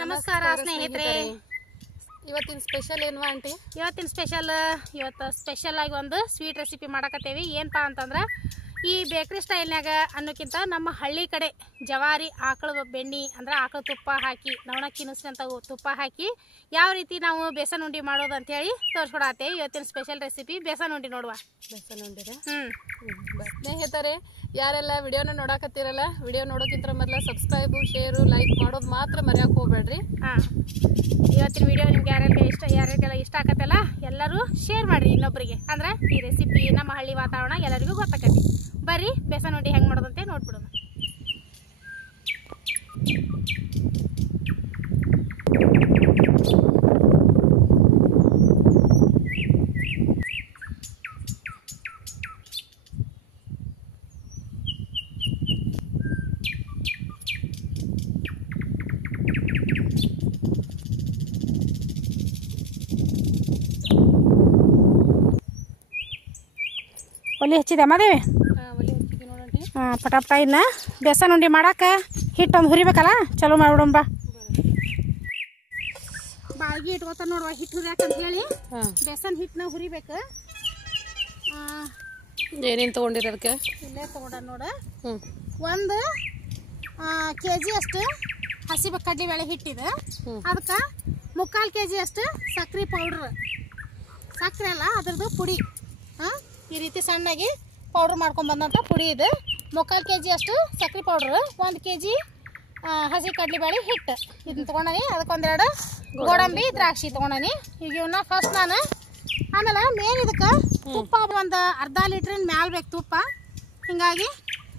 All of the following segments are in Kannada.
ನಮಸ್ಕಾರ ಸ್ನೇಹಿತರೆ. ಇವತ್ತಿನ ಸ್ಪೆಷಲ್ ಏನು ಆಂಟಿ? ಇವತ್ತು ಸ್ಪೆಷಲ್ ಆಗಿ ಒಂದು ಸ್ವೀಟ್ ರೆಸಿಪಿ ಮಾಡಕತ್ತೇವಿ. ಏನಪ್ಪಾ ಅಂತಂದ್ರೆ ಈ ಬೇಕರಿ ಸ್ಟೈಲ್ನಾಗ ಅನ್ನೋಕ್ಕಿಂತ ನಮ್ಮ ಹಳ್ಳಿ ಕಡೆ ಜವಾರಿ ಆಕಳ ಬೆಣ್ಣೆ ಅಂದ್ರೆ ಆಕಳ ತುಪ್ಪ ಹಾಕಿ ನವಣಕ್ಕಿ ನುಸ್ಸಂತ ತುಪ್ಪ ಹಾಕಿ ಯಾವ ರೀತಿ ನಾವು ಬೇಸನ್ ಉಂಡಿ ಮಾಡೋದು ಅಂತ ಹೇಳಿ ತೋರಿಸ್ಕೊಡತ್ತೇವೆ. ಇವತ್ತಿನ ಸ್ಪೆಷಲ್ ರೆಸಿಪಿ ಬೇಸನ್ ಉಂಡಿ ನೋಡುವ. ಬೇಸನ್ ಉಂಡಿರ ಸ್ನೇಹಿತರೆ, ಯಾರೆಲ್ಲ ವಿಡಿಯೋನ ನೋಡಕತ್ತಿರಲ್ಲ, ವಿಡಿಯೋ ನೋಡೋಕ್ಕಿಂತ ಮೊದಲ ಸಬ್ಸ್ಕ್ರೈಬು, ಶೇರು, ಲೈಕ್ ಮಾಡೋದು ಮಾತ್ರ ಮರೆಯಕ್ಕೆ ಹೋಗ್ಬೇಡ್ರಿ. ಇವತ್ತಿನ ವಿಡಿಯೋ ನಿಮ್ಗೆ ಯಾರ್ಯಾರಿಗೆಲ್ಲ ಇಷ್ಟ ಆಗತ್ತಲ್ಲ ಎಲ್ಲರೂ ಶೇರ್ ಮಾಡ್ರಿ ಇನ್ನೊಬ್ಬರಿಗೆ. ಅಂದ್ರೆ ಈ ರೆಸಿಪಿ ನಮ್ಮ ಹಳ್ಳಿ ವಾತಾವರಣ ಎಲ್ಲರಿಗೂ ಗೊತ್ತಾಕತಿ. ಬರ್ರಿ ಬೇಸನ್ ಉಂಡಿ ಹೆಂಗ್ ಮಾಡೋದಂತೆ ನೋಡ್ಬಿಡೋಣ. ಒಲಿ ಹಚ್ಚಿದೆ ಮಾದೇವಿ? ಪಟಾಪಟ ಇನ್ನ ಬೇಸನ್ ಉಂಡಿ ಮಾಡಾಕ ಹಿಟ್ಟೊಂದು ಹುರಿಬೇಕಲ್ಲ, ಚಲೋ ಮಾಡ್ಬಿಡೋಣ. ಬಾಳ್ಗಿ ಇಟ್ಕೋತ ನೋಡುವ ಹಿಟ್ಟು ಹುರಿಯಾಕಂತ ಹೇಳಿ ಬೇಸನ್ ಹಿಟ್ಟನ್ನ ಹುರಿಬೇಕು. ಏನೇನು ತೊಗೊಂಡಿರ ಅದಕ್ಕೆ? ಇಲ್ಲೇ ತೊಗೊಂಡ ನೋಡ. 1 kg ಅಷ್ಟು ಹಸಿ ಕಡ್ಲಿಬೇಳೆ ಹಿಟ್ಟಿದೆ. ಅದಕ್ಕೆ 3/4 kg ಅಷ್ಟು ಸಕ್ರೆ ಪೌಡ್ರ್, ಸಕ್ಕರೆ ಅಲ್ಲ ಅದ್ರದ್ದು ಪುಡಿ. ಈ ರೀತಿ ಸಣ್ಣಾಗಿ ಪೌಡ್ರ್ ಮಾಡ್ಕೊಂಡ್ ಬಂದಂತ ಪುಡಿ ಇದೆ. 3/4 kg ಅಷ್ಟು ಸಕ್ರೆ ಪೌಡ್ರ್, 1 kg ಹಸಿ ಕಡ್ಲಿಬೇಳೆ ಹಿಟ್ಟು ಇದನ್ನ ತೊಗೊಂಡನಿ. ಅದಕ್ಕೊಂದೆರಡು ಗೋಡಂಬಿ ದ್ರಾಕ್ಷಿ ತೊಗೊಂಡನಿ. ಈಗ ಇವನ್ನ ಫಸ್ಟ್ ನಾನು ಆಮೇಲೆ ಮೇನ್ ಇದಕ್ಕೆ ತುಪ್ಪ ಒಂದು ಅರ್ಧ ಲೀಟ್ರಿನ ಮ್ಯಾಲ ಬೇಕು ತುಪ್ಪ. ಹಿಂಗಾಗಿ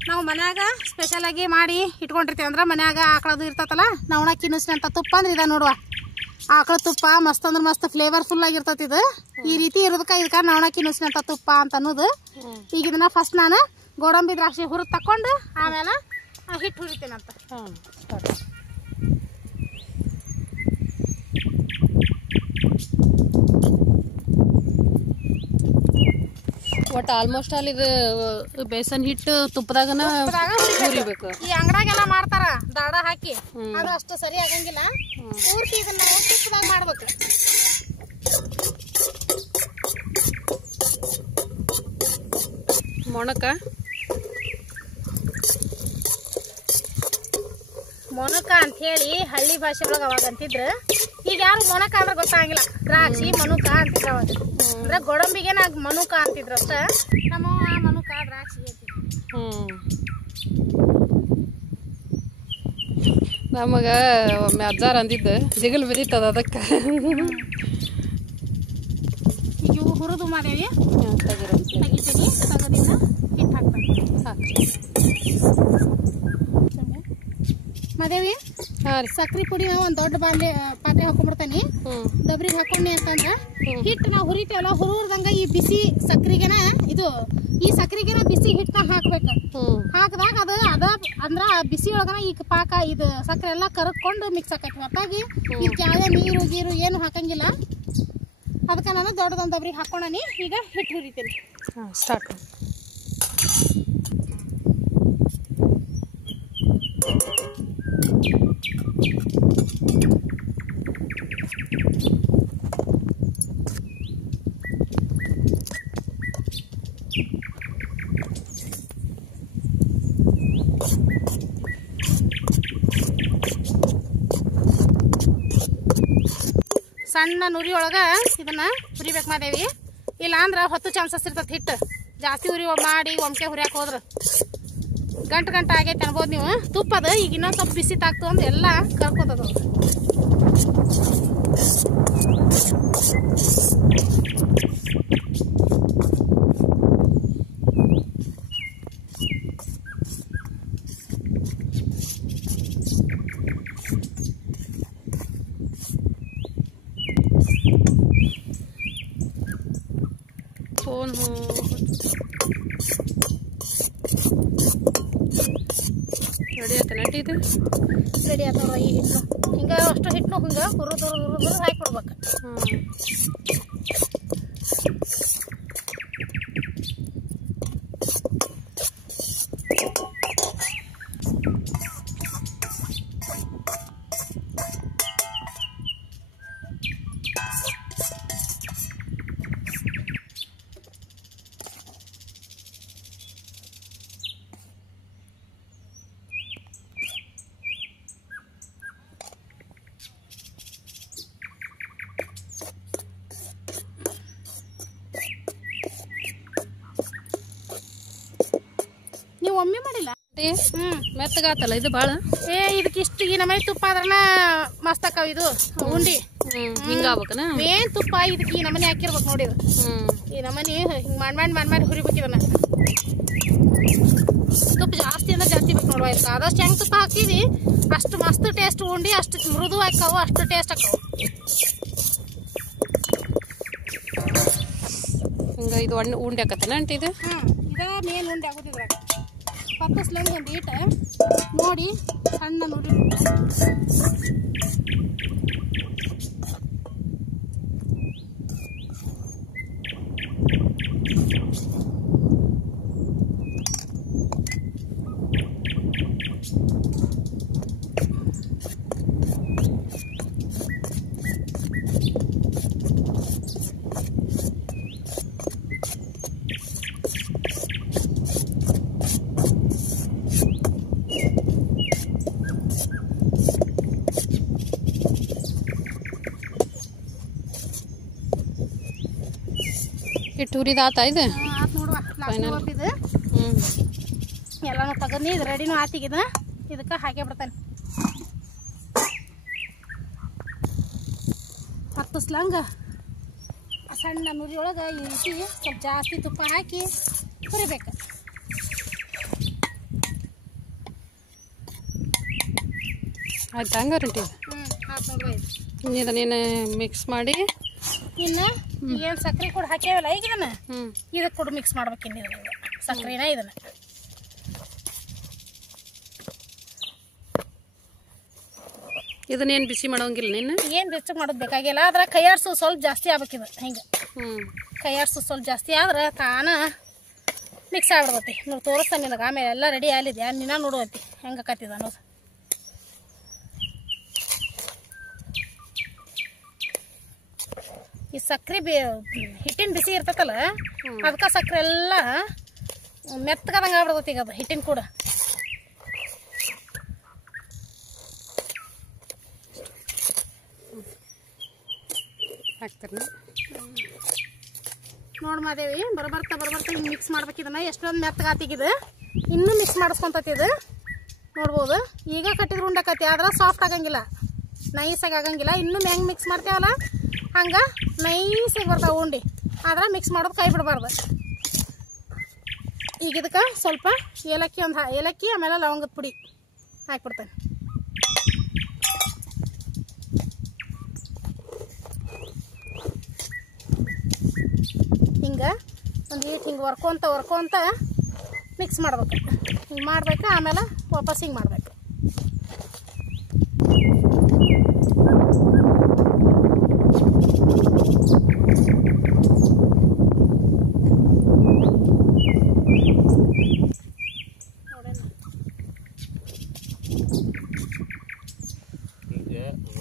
ನಾವು ಮನ್ಯಾಗ ಸ್ಪೆಷಲಾಗಿ ಮಾಡಿ ಇಟ್ಕೊಂಡಿರ್ತೀವಿ. ಅಂದ್ರೆ ಮನ್ಯಾಗ ಆಕಳದು ಇರ್ತತಲ್ಲ, ನವಣಕ್ಕಿ ನುಸ್ಸಿನಂಥ ತುಪ್ಪ ಅಂದ್ರೆ ಇದ ನೋಡುವ. ಆಕಳ ತುಪ್ಪ ಮಸ್ತ್ ಅಂದ್ರೆ ಮಸ್ತ್ ಫ್ಲೇವರ್ಫುಲ್ ಆಗಿರ್ತತಿ ಇದು. ಈ ರೀತಿ ಇರೋದಕ್ಕೆ ಇದಕ್ಕೆ ನವಣಕ್ಕಿ ನುಸ್ಸಿನಂಥ ತುಪ್ಪ ಅಂತ ಅನ್ನೋದು. ಈಗ ಇದನ್ನ ಫಸ್ಟ್ ನಾನು ಗೋಡಂಬಿ ದ್ರಾಕ್ಷಿ ಹುರಿದು ತಕೊಂಡು ಆಮೇಲೆ ಹಿಟ್ಟು ಹುರಿತೀನಂತ. ಒಟ್ಟು ಆಲ್ಮೋಸ್ಟ್ ಆಲ್ ಇದು ಬೇಸನ್ ಹಿಟ್ಟು ತುಪ್ಪದಾಗನ ಹುರಿಬೇಕು. ಈ ಅಂಗಡಿಯಾಗೆಲ್ಲ ಮಾಡ್ತಾರ ದಾಡ ಹಾಕಿ, ಅದು ಅಷ್ಟು ಸರಿ ಆಗಂಗಿಲ್ಲ. ಪೂರ್ತಿ ಇದನ್ನ ತುಪ್ಪದಾಗ ಮಾಡ್ಬೇಕು. ಮೊಣಕ ಮೊನಕ ಅಂತ ಹೇಳಿ ಹಳ್ಳಿ ಭಾಷೆ ಒಳಗೆ ಅವಾಗ ಅಂತಿದ್ರು. ಈಗ ಯಾರು ಮೊನಕ ಅಂದ್ರೆ ಗೊತ್ತಾಗಿಲ್ಲ. ದ್ರಾಕ್ಷಿ ಮನುಕ ಅಂತಿದ್ರು ಅವಾಗ. ಅಂದ್ರೆ ಗೋಡಂಬಿಗೆ ಮನುಕ ಅಂತಿದ್ರು ಅಷ್ಟ. ನಮ್ಮ ಮನುಕ ದ್ರಾಕ್ಷಿ ಅಂತಿದ್ರು. ನಮಗ ಒಮ್ಮೆ ಅಜ್ಜಾರ ಅಂದಿದ್ದು ಜಿಗಲ್ ಬಿದ್ದಿತ್ತದ ಅದಕ್ಕೆ. ಈಗ ಇವು ಹುರಿದು ಮಾದೇವಿ ತೆಗಿತೀನಿ. ತೆಗೆದಿನ ಹಿಟ್ಟು ಹಾಕ್ತಾರೆ ಮಾದೇವಿ. ಸಕ್ರಿ ಪುಡಿ ಒಂದ್ ದೊಡ್ಡ ಪಾತ್ರೆ ಹಾಕೊಂಡ್ಬಿಡ್ತಾನಿ. ದಬ್ರಿಗೆ ಹಾಕೊಂಡಿ ಅಂತಂದ್ರ ಹಿಟ್ಟು ನಾವು ಹುರಿತೇವಲ್ಲ, ಹುರಿದಂಗ ಈ ಬಿಸಿ ಸಕ್ರಿಗೆನ ಈ ಸಕ್ರಿಗೆನ ಬಿಸಿ ಹಿಟ್ಟನ್ನ ಹಾಕ್ಬೇಕು. ಹಾಕಿದಾಗ ಅದ ಅಂದ್ರ ಬಿಸಿ ಒಳಗನ ಈಗ ಪಾಕ ಇದು ಸಕ್ಕರೆ ಎಲ್ಲ ಕರಕೊಂಡು ಮಿಕ್ಸ್ ಆಕೈತಿ. ಹೊತ್ತಾಗಿ ಇದಕ್ಕೆ ಯಾವುದೇ ನೀರು ಗೀರು ಏನು ಹಾಕಂಗಿಲ್ಲ. ಅದಕ್ಕೆ ನಾನು ದೊಡ್ಡದೊಂದು ದಬ್ರಿಗೆ ಹಾಕೊಂಡನಿ. ಈಗ ಹಿಟ್ಟು ಹುರಿತೀನಿ. ಸ್ಟಾರ್ಟ್. ಸಣ್ಣ ನುರಿ ಒಳಗ ಇದನ್ನ ಹುರಿಬೇಕು ಮಾದೇವಿ. ಇಲ್ಲ ಅಂದ್ರೆ ಹೊತ್ತು ಚಾನ್ಸಸ್ ಇರ್ತದೆ. ಹಿಟ್ಟು ಜಾಸ್ತಿ ಉರಿ ಮಾಡಿ ಒಮ್ಕೆ ಹುರಿಯಾಕ ಹೋದ್ರ ಗಂಟು ಆಗೈತೆ ಅನ್ಬೋದು ನೀವು. ತುಪ್ಪದ ಈಗ ಇನ್ನೊಂದು ಸ್ವಲ್ಪ ಬಿಸಿ ತಾಕ್ತು ಅಂದ್ರೆ ಎಲ್ಲ ಕರ್ಕೋತದ. ರೆಡಿ ಆಯ್ತು ನಟಿ ಇದು? ರೆಡಿ ಆಯ್ತವ್ರ. ಈ ಹಿಟ್ಟು ಹಿಂಗೆ ಅಷ್ಟು ಹಿಟ್ಟು ಹಿಂಗೆ ಹುರಿದು ಹಾಕಿಬಿಡ್ಬೇಕು. ನೀವು ಒಮ್ಮೆ ಮಾಡಿಲ್ಲ? ಮೆತ್ತಗಾತಲ್ಲ ಇದು ಭಾಳ. ಇದಕ್ಕೆ ಇಷ್ಟು ಈ ನಮನೆ ತುಪ್ಪ ಆದ್ರನ ಮಸ್ತ್ ಆಕಾವ ಇದು ಉಂಡಿ. ಹಿಂಗಾಗ್ಬೇಕನ ಮೇನ್ ತುಪ್ಪ ಇದಕ್ಕೆ ಈ ನಮನೆ ಹಾಕಿರ್ಬೇಕು ನೋಡಿ. ಈ ನಮನಿ ಹಿಂಗ್ ಮಾಡಿ ಹುರಿಬೇಕು ಇದನ್ನ. ತುಪ್ಪ ಜಾಸ್ತಿ ಅಂದ್ರೆ ಜಾಸ್ತಿ ಬೇಕು ನೋಡುವ. ಇದಕ್ಕೆ ಆದಷ್ಟು ಹೆಂಗ್ ತುಪ್ಪ ಹಾಕಿದಿ ಅಷ್ಟು ಮಸ್ತ್ ಟೇಸ್ಟ್ ಉಂಡಿ, ಅಷ್ಟು ಮೃದು ಹಾಕಾವು, ಅಷ್ಟು ಟೇಸ್ಟ್ ಹಾಕಾವು. ಹಿಂಗ ಇದು ಉಂಡೆ ಆಕತ್ತೇನ ಆಂಟಿ ಇದು? ಇದ ಮೇನ್ ಉಂಡೆ ಆಗೋದಿದ್ರಾಗ ಪತ್ತಸ್ಲಂಗೆ ಒಂದು ಈಟ ನೋಡಿ ಸಣ್ಣ ನೋಡಿ. ಇಟ್ಟು ಹುರಿದ ಆತ ಇದು? ಆತ್ ನೋಡುವ ಲಾಸ್ಟ್ ಇದು. ಎಲ್ಲಾನು ತಗನಿ ಇದು ರೆಡಿನೂ ಆತಿಗಿದ. ಇದಕ್ಕೆ ಹಾಕೇ ಬಿಡ್ತಾನೆ. ಹತ್ತಿಸ್ಲಂಗ ಸಣ್ಣ ನುರಿ ಒಳಗೆ ಈ ರೀತಿ ಸ್ವಲ್ಪ ಜಾಸ್ತಿ ತುಪ್ಪ ಹಾಕಿ ಹುರಿಬೇಕು. ಆಯ್ತು ಹಂಗಾರಂಟಿ. ಆತು ನೋಡುವ ಇದು. ಇದನ್ನೇನು ಮಿಕ್ಸ್ ಮಾಡಿ ಇನ್ನು ಏನು ಸಕ್ಕರೆ ಕೂಡ ಹಾಕ್ಯಾವಲ್ಲ ಈಗ ಇದನ್ನ ಇದಕ್ಕೆ ಕೂಡ ಮಿಕ್ಸ್ ಮಾಡ್ಬೇಕು. ಇನ್ನು ಇದನ್ನ ಸಕ್ಕರೆನ ಇದನ್ನ ಇದನ್ನೇನು ಬಿಸಿ ಮಾಡೋಂಗಿಲ್ಲ ನೀನು? ಏನು ಬಿಸಿ ಮಾಡೋದು ಬೇಕಾಗಿಲ್ಲ. ಆದ್ರೆ ಕೈಯಾಡ್ಸು ಸ್ವಲ್ಪ ಜಾಸ್ತಿ ಆಗ್ಬೇಕಿದು. ಹಿಂಗೆ ಕೈಯಾಡ್ಸು ಸ್ವಲ್ಪ ಜಾಸ್ತಿ ಆದ್ರೆ ತಾನ ಮಿಕ್ಸ್ ಆಗ್ಬಿಡ್ತೈತಿ. ನೋಡಿ ತೋರಿಸ್ತಾನೆ ನಿನಗೆ ಆಮೇಲೆ ಎಲ್ಲ ರೆಡಿ ಆಲಿದೆ ನೀನ ನೋಡುವಂತಿ ಹೆಂಗೆ ಆಕತ್ತಿದ ಅನ್ನೋದು. ಈ ಸಕ್ರೆ ಹಿಟ್ಟಿನ ಬಿಸಿ ಇರ್ತೈತಲ್ಲ ಅದಕ್ಕೆ ಸಕ್ಕರೆ ಎಲ್ಲ ಮೆತ್ತಗದಂಗೆ ಆಗ್ಬಿಡ್ತೈತಿ ಈಗ ಅದು ಹಿಟ್ಟಿನ ಕೂಡ. ಹಾಕ್ತಾರೆ ನೋಡಿ ಮಾದೇವಿ. ಬರ್ಬರ್ತಾ ಹಿಂಗೆ ಮಿಕ್ಸ್ ಮಾಡ್ಬೇಕು ಇದನ್ನ. ಎಷ್ಟೊಂದು ಮೆತ್ತಗಾತಿಗಿದೆ ಇನ್ನೂ ಮಿಕ್ಸ್ ಮಾಡಿಸ್ಕೊಂತತಿ ಇದು ನೋಡ್ಬೋದು. ಈಗ ಕಟ್ಟಿದ್ರು ಉಂಡಾಕತಿ ಆದ್ರೆ ಸಾಫ್ಟ್ ಆಗಂಗಿಲ್ಲ, ನೈಸಾಗಿ ಆಗಂಗಿಲ್ಲ. ಇನ್ನೂ ಹೆಂಗೆ ಮಿಕ್ಸ್ ಮಾಡ್ತೇವಲ್ಲ ಹಂಗೆ ನೈಸಾಗಿ ಬರ್ತಾವೆ ಉಂಡಿ. ಆದ್ರೆ ಮಿಕ್ಸ್ ಮಾಡೋದು ಕೈ ಬಿಡಬಾರ್ದು. ಈಗ ಇದಕ್ಕೆ ಸ್ವಲ್ಪ ಏಲಕ್ಕಿ ಆಮೇಲೆ ಲವಂಗದ ಪುಡಿ ಹಾಕ್ಬಿಡ್ತೇನೆ. ಹಿಂಗೆ ಒಂದು ಈಟ್ ಹಿಂಗೆ ವರ್ಕೊಂತ ಮಿಕ್ಸ್ ಮಾಡ್ಬೇಕು. ಹಿಂಗೆ ಮಾಡ್ಬೇಕು ಆಮೇಲೆ ವಾಪಸ್ ಹಿಂಗೆ ಮಾಡ್ಬೇಕು.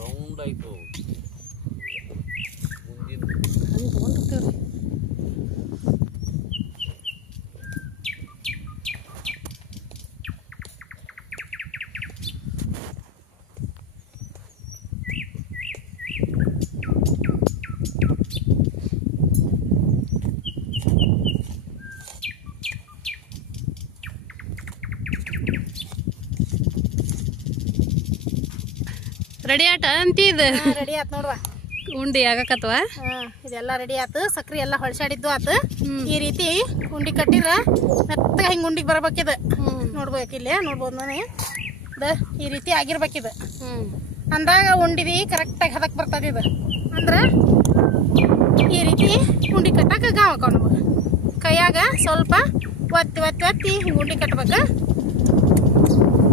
ರೌಂಡ್ ಆಯ್ತು ರೆಡಿ ಆಟ ಅಂತಿ ಇದು? ರೆಡಿ ಆಯ್ತು ನೋಡುವ. ಉಂಡಿ ಆಗಕತ್ವ? ಇದೆಲ್ಲ ರೆಡಿ ಆಯ್ತು. ಸಕ್ರಿ ಎಲ್ಲ ಹೊಳ್ಸಾಡಿದ್ದು ಆತು. ಈ ರೀತಿ ಉಂಡಿ ಕಟ್ಟಿದ್ರ ಮೆತ್ತಗ ಹಿಂಗೆ ಉಂಡಿಗೆ ಬರ್ಬೇಕಿದು. ನೋಡ್ಬೇಕು ಇಲ್ಲಿ ನೋಡ್ಬೋದು ನಾನು ಈ ರೀತಿ ಆಗಿರ್ಬೇಕಿದು. ಅಂದಾಗ ಉಂಡಿದಿ ಕರೆಕ್ಟಾಗಿ ಹದಕ್ ಬರ್ತದ ಇದು. ಅಂದ್ರೆ ಈ ರೀತಿ ಉಂಡಿ ಕಟ್ಟಾಕ ಗಾವಕ್ಕ ನಮಗೆ ಕೈಯಾಗ ಸ್ವಲ್ಪ ಒತ್ತಿ ಹಿಂಗೆ ಉಂಡಿ ಕಟ್ಬೇಕು.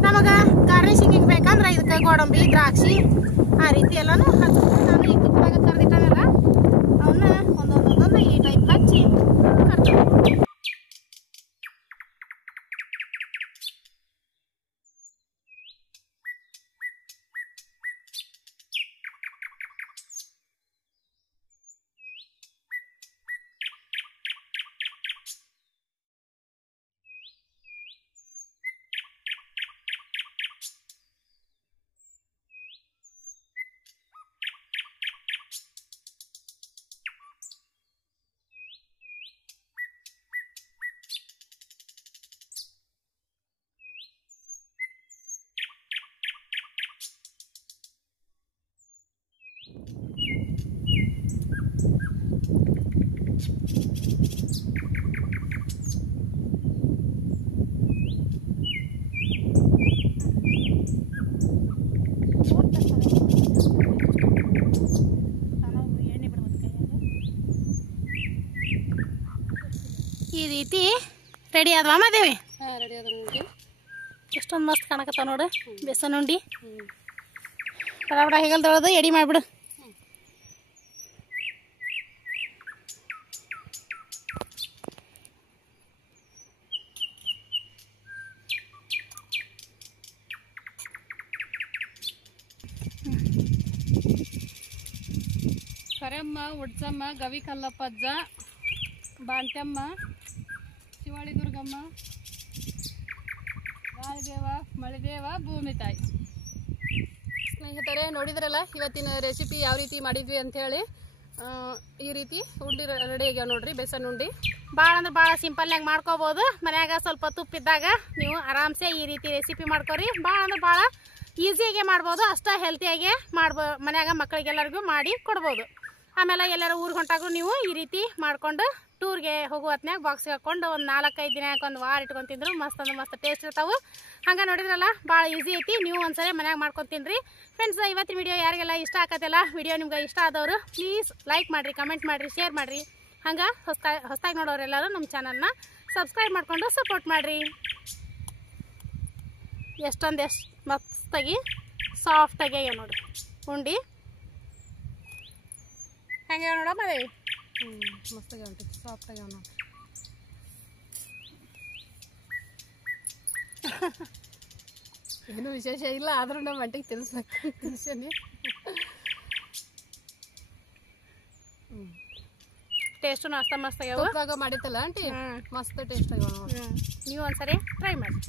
ನಮಗೆ ಗಾರ್ನಿಶಿಂಗ್ ಬೇಕಂದ್ರೆ ಇದಕ್ಕೆ ಗೋಡಂಬಿ ದ್ರಾಕ್ಷಿ ಆ ರೀತಿ ಎಲ್ಲಾನು ನಾನು ಈ ತುಪ್ಪದಾಗ ಕರೆದಿಟ್ಟನಲ್ಲ ಅವನ್ನ ಒಂದೊಂದೊಂದೊಂದು ಈ ಟೈಪ್ ಹಚ್ಚಿ ಕರ್ತೀನಿ. ರೀತಿ ರೆಡಿ ಆದ್ವಾ ಮಾದೇವಿ? ಹಾಂ ರೆಡಿ ಅದ ನೋಡಿ. ಎಷ್ಟೊಂದು ಮಸ್ತ್ ಕಾಣಕತ್ತಾವ ನೋಡು ಬೇಸನ್ ಉಂಡಿ. ಬಡ ಬಡ ಹೇಗಲ್ದೊಳದು ಎಡಿ ಮಾಡಿಬಿಡು. ಕರೆಮ್ಮ, ಉಡ್ಸಮ್ಮ, ಗವಿ ಕಲ್ಲಪ್ಪಜ್ಜ, ಬಾಂಟ್ಯಮ್ಮ, ಶಿವಾಳಿ ದುರ್ಗಮ್ಮ, ಗಾಳಿದೇವ, ಮಳಿದೇವ, ಭೂಮಿ ತಾಯಿ. ಸ್ನೇಹಿತರೆ ನೋಡಿದ್ರಲ್ಲ ಇವತ್ತಿನ ರೆಸಿಪಿ ಯಾವ ರೀತಿ ಮಾಡಿದ್ವಿ ಅಂಥೇಳಿ. ಈ ರೀತಿ ಉಂಡಿ ರೆಡಿ ಆಗ್ಯಾವ ನೋಡ್ರಿ, ಬೇಸನ್ ಉಂಡಿ. ಭಾಳ ಅಂದ್ರೆ ಭಾಳ ಸಿಂಪಲ್ನಾಗ ಮಾಡ್ಕೋಬೋದು. ಮನ್ಯಾಗ ಸ್ವಲ್ಪ ತುಪ್ಪಿದ್ದಾಗ ನೀವು ಆರಾಮ್ಸೆ ಈ ರೀತಿ ರೆಸಿಪಿ ಮಾಡ್ಕೊರಿ. ಭಾಳ ಅಂದ್ರೆ ಭಾಳ ಈಸಿಯಾಗೆ ಮಾಡ್ಬೋದು, ಅಷ್ಟೇ ಹೆಲ್ತಿಯಾಗೆ ಮನ್ಯಾಗ ಮಕ್ಕಳಿಗೆಲ್ಲರಿಗೂ ಮಾಡಿ ಕೊಡ್ಬೋದು. ಆಮೇಲೆ ಎಲ್ಲರೂ ಊರಿಗೆ ಹೊಂಟಾಗೂ ನೀವು ಈ ರೀತಿ ಮಾಡ್ಕೊಂಡು ಟೂರ್ಗೆ ಹೋಗುವ ಹೊತ್ನ್ಯಾಗ ಬಾಕ್ಸ್ಗೆ ಹಾಕೊಂಡು ಒಂದು 4-5 ದಿನ ಒಂದು ವಾರ ಇಟ್ಕೊಂಡು ತಿಂದ್ರು ಮಸ್ತ್ ಅಂದ್ರೆ ಮಸ್ತ್ ಟೇಸ್ಟ್ ಇರ್ತಾವೆ. ಹಂಗೆ ನೋಡಿದ್ರಲ್ಲ ಭಾಳ ಈಸಿ ಐತಿ. ನೀವು ಒಂದ್ಸರಿ ಮನ್ಯಾಗ ಮಾಡ್ಕೊಂಡು ತಿನ್ನಿರಿ ಫ್ರೆಂಡ್ಸ್. ಇವತ್ತಿನ ವಿಡಿಯೋ ಯಾರಿಗೆಲ್ಲ ಇಷ್ಟ ಆಕತ್ತಲ್ಲ, ವಿಡಿಯೋ ನಿಮ್ಗೆ ಇಷ್ಟ ಆದವರು ಪ್ಲೀಸ್ ಲೈಕ್ ಮಾಡಿರಿ, ಕಮೆಂಟ್ ಮಾಡಿರಿ, ಶೇರ್ ಮಾಡಿರಿ. ಹಂಗೆ ಹೊಸದಾಗಿ ನೋಡೋರೆಲ್ಲರೂ ನಮ್ಮ ಚಾನಲ್ನ ಸಬ್ಸ್ಕ್ರೈಬ್ ಮಾಡಿಕೊಂಡು ಸಪೋರ್ಟ್ ಮಾಡಿರಿ. ಎಷ್ಟು ಮಸ್ತಾಗಿ ಸಾಫ್ಟಾಗಿ ಆಗ್ಯಾವ ನೋಡಿರಿ ಉಂಡಿ. ಹೆಂಗೆ ನೋಡ ಮಾದೇವಿ? ಮಸ್ತಾಗಿ ಉಂಟು, ಸಾಫ್ಟಾಗಿ ನೋಡಿ. ಏನು ವಿಶೇಷ ಇಲ್ಲ, ಆದ್ರೂ ನಮ್ಮ ಮಂಟಿಗೆ ತಿಳಿಸ್ಬೇಕು. ಟೇಸ್ಟು ಅಷ್ಟ ಮಸ್ತ್ ಆಗ್ಯಾವ. ಮಾಡಿತ್ತಲ್ಲ ಆಂಟಿ, ಮಸ್ತ್ ಟೇಸ್ಟ್ ಆಗ್ಯಾವ. ನೀವು ಒಂದ್ಸರಿ ಟ್ರೈ ಮಾಡಿ.